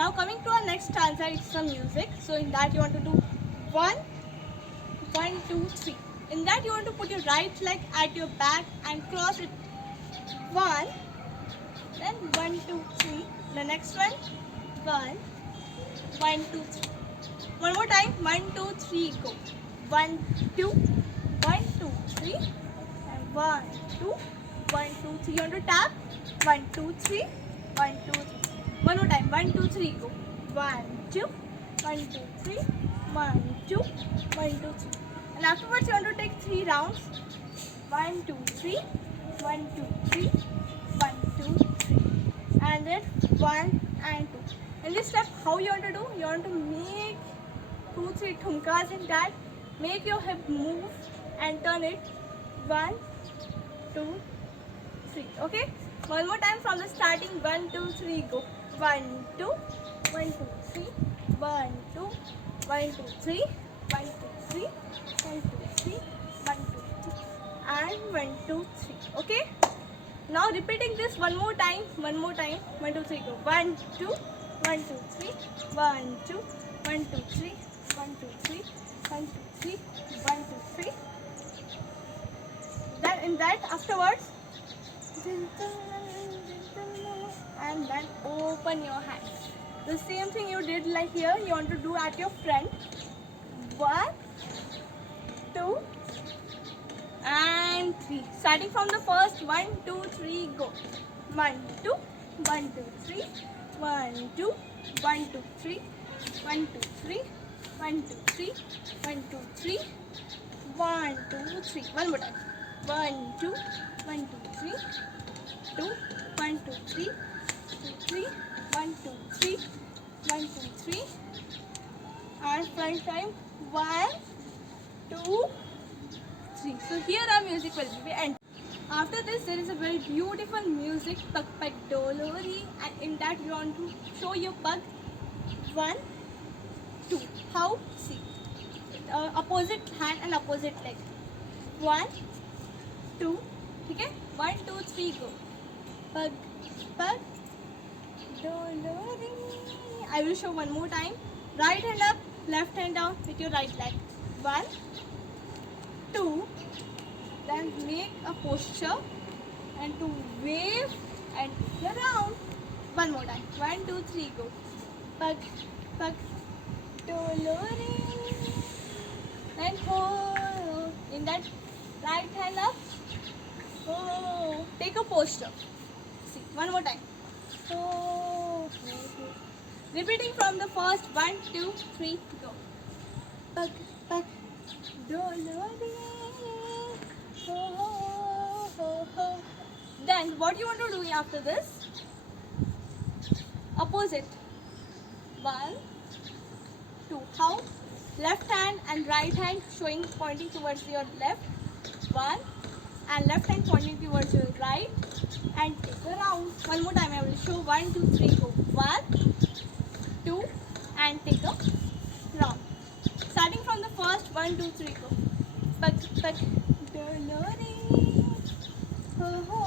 Now coming to our next stanza, it's some music. So in that you want to do 1, 1, 2, 3. In that you want to put your right leg at your back and cross it 1, then 1, 2, 3. The next one 1, 1, 2, 3. One more time 1, 2, 3 go. 1, 2, 1, 2, 3 and 1, 2, 1, 2, 3. You want to tap 1, 2, 3, 1, 2, 3. One more time 1, 2, 3 go. 1, 2, 1, 2, 3, 1, 2, 1, 2, 3. And afterwards you want to take 3 rounds. 1, 2, 3, 1, 2, 3, 1, 2, 3. And then 1 and 2. In this step, how you want to do? You want to make 2, 3 thumkas in that. Make your hip move and turn it 1, 2, 3. Okay? One more time from the starting. 1, 2, 3 go. 1, 2, 1, 2, 3, 1, 2, 1, 2, 3, 1, 2, 3, 1, 2, 3, 1, 2, 3 and 1, 2, 3. Okay? Now repeating this one more time. 1, 2, 3 go. 1, 2, 1, 2, 3, 1, 2, 1, 2, 3, 1, 2, 3, 1, 2, 3, 1, 2, 3. Then in that afterwards, and then open your hand. The same thing you did like here, you want to do at your front. 1, 2 and 3. Starting from the first 1, 2, 3 go. 1, 2, 1, 2, 3, 1, 2, 1, 2, 3, 1, 2, 3, 1, 2, 3, 1, 2, 3, 1, 2, 3. One more time. 1, 2, 1, 2, 3, 2, 1, 2, 3, 2, 3, 1, 2, 3, 1, 2, 3. And front time 1, 2, 3. So here our music will be end. After this there is a very beautiful music, Pag Pag Dolori, and in that you want to show your pug 1, 2. How? See, opposite hand and opposite leg. 1, 2. Okay? 1, 2, 3 go. Pag Pag Dolori. I will show one more time. Right hand up, left hand down with your right leg. 1, 2. Then make a posture and to wave and around. One more time. 1, 2, 3 go. Pag Pag Dolori. And hold. In that right hand up. Oh, take a posture. See, one more time. Oh. Repeating from the first 1, 2, 3 go. Pag Pag Dolori. Then what you want to do after this? Opposite. 1, 2. How? Left hand and right hand showing pointing towards your left. 1 and left hand pointing towards your right. And take a round. One more time I will show. 1, 2, 3 go. 1, 2 and take a round. Starting from the first 1, 2, 3 go. Pag Pag Dolori. Ho ho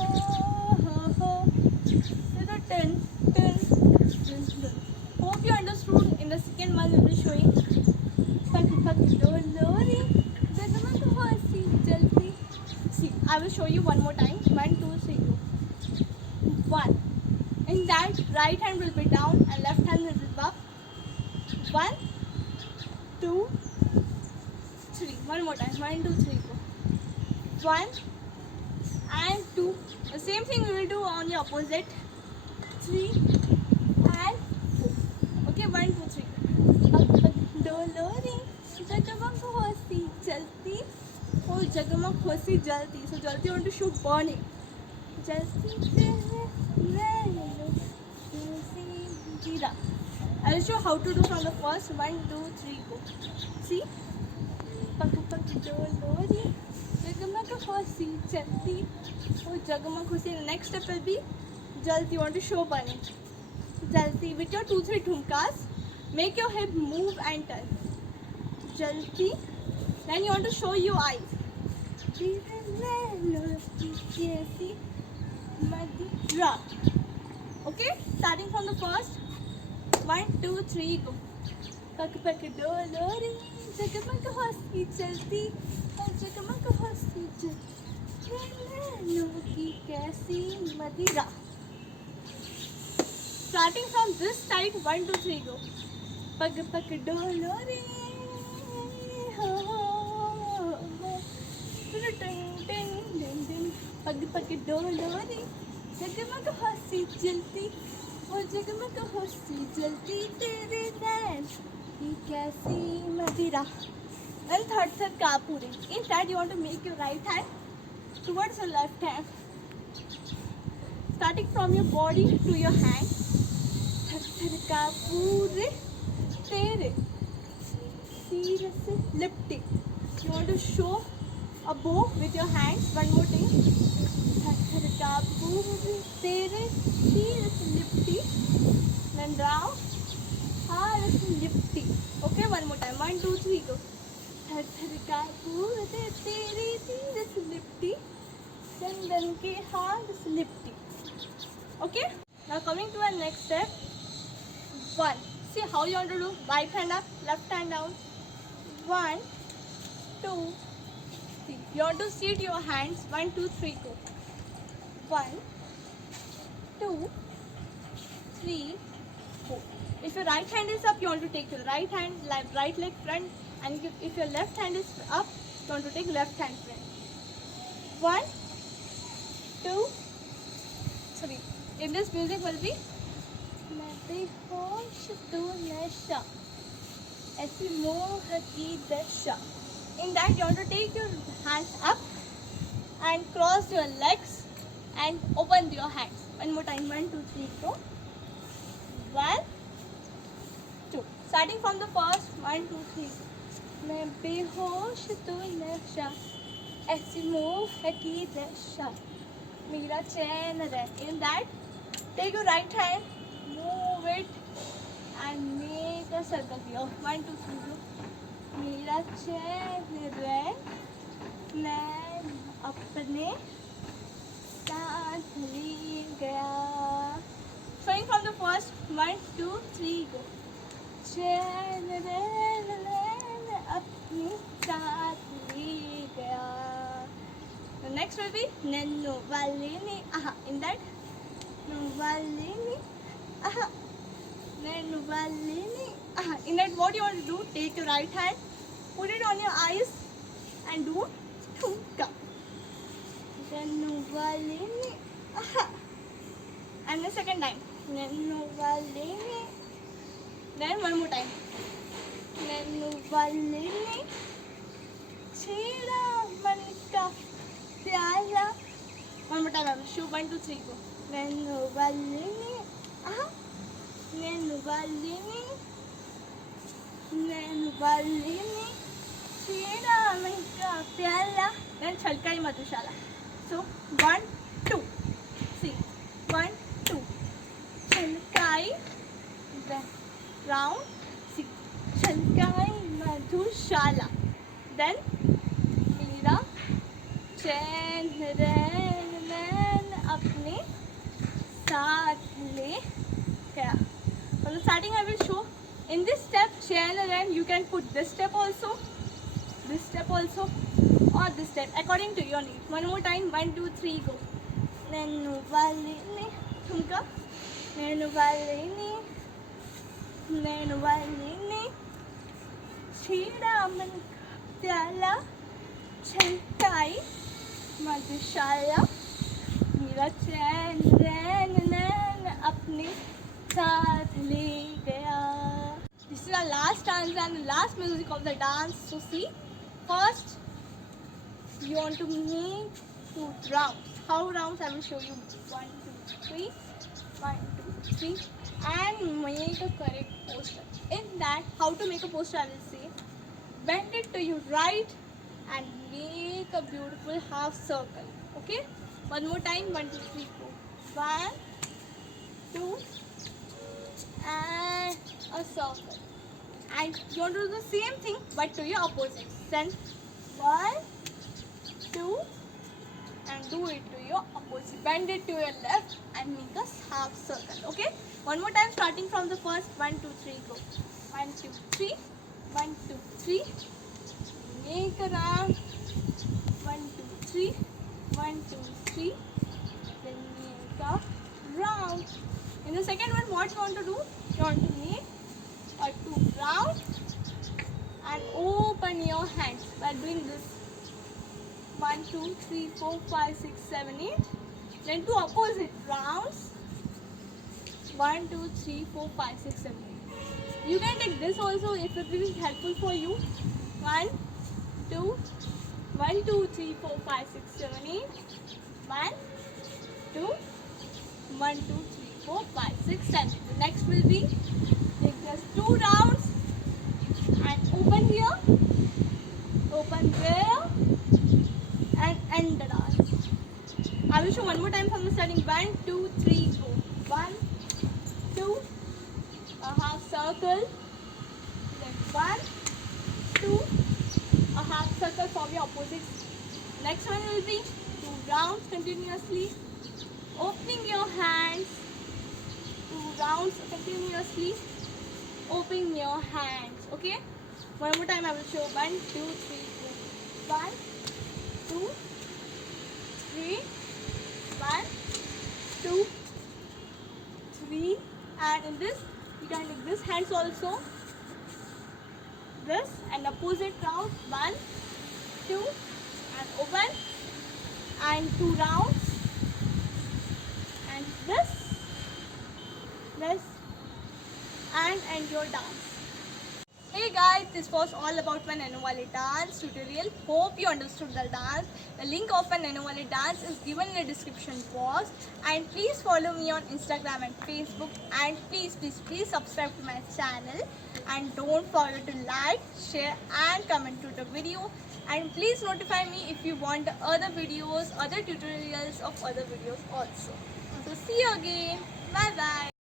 ho ho. Turn. Hope you understood. In the second one we will be showing Pag Pag Dolori. Jagamaga hosi jaldi. See, I will show you one more time. 1, 2, 3 go. 1. In that right hand will be down and left hand will be up. 1, 2, 3. One more time. 1, 2, 3 go. 1 and 2. The same thing we will do on the opposite. 3 and 4. Okay, 1, 2, 3. Pag Pag Dolori. Jagamaga hosi jaldi. Oh, Jagamaga hosi jaldi. So jaldi want to shoot burning. Jaldi. I will show how to do from the first 1, 2, 3 go. See? Pag Pag Dolori. Jagamaga hosi jaldi. Oh, Jagamaga hosi. The next step will be jaldi. You want to show burning. Jaldi. With your 2, 3 thumkas, make your hip move and turn. Jaldi. Then you want to show your eyes. Okay? Starting from the first. 1, 2, 3, go. पग पग डोलोरी जगमग हंसी चलती और जगमग हंसी चलती नैनों की कैसी मदिरा. Starting from this side, 1, 2, 3, go. पग पग डोलोरी हो टिंग टिंग टिंग टिंग. पग पग डोलोरी जगमग हंसी चलती और जगमग हंसी चलती तेरे नैन की कैसी मदिरा. And third side kapuri. In that you want to make your right hand towards your left hand, starting from your body to your hand. थर थर kapuri tere सिर से लिपटी. You want to show a bow with your hands. One more thing. थर थर kapuri tere सिर से लिपटी. Then round. लिपटी. Okay, one more time. 1, 2, 3, go. थर थर कापूर तेरी तीरस लिपटी चंदन के हाथ से लिपटी. Okay, now coming to our next step. 1. See how you want to do. Right hand up, left hand down. 1, 2, 3. You want to seat your hands. 1, 2, 3, go. 1, 2, 3, 4. If your right hand is up, you want to take your right hand, right leg front, and if your left hand is up, you want to take left hand front. 1, 2, 3. In this music will be मैं बेहोश तू नशा ऐसी मोह की दशा. In that you want to take your hands up and cross your legs and open your hands. One more time. 1, 2, 3, go. 1, 2. Starting from the first. 1, 2, 3. मैं बेहोश तू नशा ऐसी मोह की दशा मेरा चैन रहे. In that, take your right hand, move it and make a circle here. 1, 2, 3, go. मेरा चैन रहे मैं अपने साथ ले गया. Starting from the first. 1, 2, 3, go. चैन रहे अपने साथ ले गया. The next will be Nanno वाले ने aha. In that, नन्नो वाले ने aha, नन्नो वाले ने aha. In that, what you want to do? Take your right hand, put it on your eyes, and do ठुमका. नन्नो वाले ने aha. And the second time, Nanno वाले ने. Then one more time. Nanno वाले ने छेड़ा मन का प्याला. One more time. I will show. 1, 2, 3, go. Nanno वाले ने aha. नन्नो वाले ने छेड़ा मन का प्याला. Then छलकाई मधुशाला. So 1, 2. See. 1, 2. छलकाई. Then round. See. छलकाई मधुशाला. Then मेरा चैन रैन नैन अपने साथ ले गया. From the starting I will show. In this step, chain rain, you can put this step also, or this step according to your need. One more time. 1, 2, 3, go. Nano वाले ने ठुमका. Nano वाले ने छेड़ा मन का प्याला छलकाई मधुशाला मेरा चैन रैन नैन अपने साथ ले गया. This is the last stanza and the last music of the dance. So see, first you want to make 2 rounds. How rounds I will show you. 1, 2, 3. 1, 2, 3. And make a correct posture. In that, how to make a posture I will say. Bend it to your right and make a beautiful half circle. Okay? One more time. 1, 2, 3, 4. 1, 2, and a circle. And you want to do the same thing but to your opposite. Then 1, 2, and do it to your opposite. Bend it to your left and make a half circle. Okay? One more time, starting from the first. 1, 2, 3, go. 1, 2, 3. 1, 2, 3. Make a round. 1, 2, 3. 1, 2, 3. Then make a round. In the second one, what you want to do? You want to make a 2 round and open your hands by doing this. 1, 2, 3, 4, 5, 6, 7, 8. Then two opposite rounds. 1, 2, 3, 4, 5, 6, 7, 8. You can take this also if it is helpful for you. 1, 2, 1, 2, 3, 4, 5, 6, 7, 8. 1, 2, 1, 2, 3, 4, 5, 6, 7. The next will be take just 2 rounds and open here, open there, and end the dance. I will show one more time from the starting. 1, 2, 3, go. 1, 2, a half circle. Then 1, 2, a half circle from your opposites. Next one will be 2 rounds continuously. Opening your hands. 2 rounds continuously. Open your hands. Okay? One more time I will show. 1, 2, 3, go. 1, 2, 3. 1, 2, 3. And in this, you can take this hands also. This and opposite round. 1, 2, and open. And 2 rounds. And this, and end your dance. Hey guys, this was all about my Nano Wale dance tutorial. Hope you understood the dance. The link of my Nano Wale dance is given in the description box. And please follow me on Instagram and Facebook. And please subscribe to my channel. And don't forget to like, share and comment to the video. And please notify me if you want other videos, other tutorials of other videos also. So see you again. Bye bye.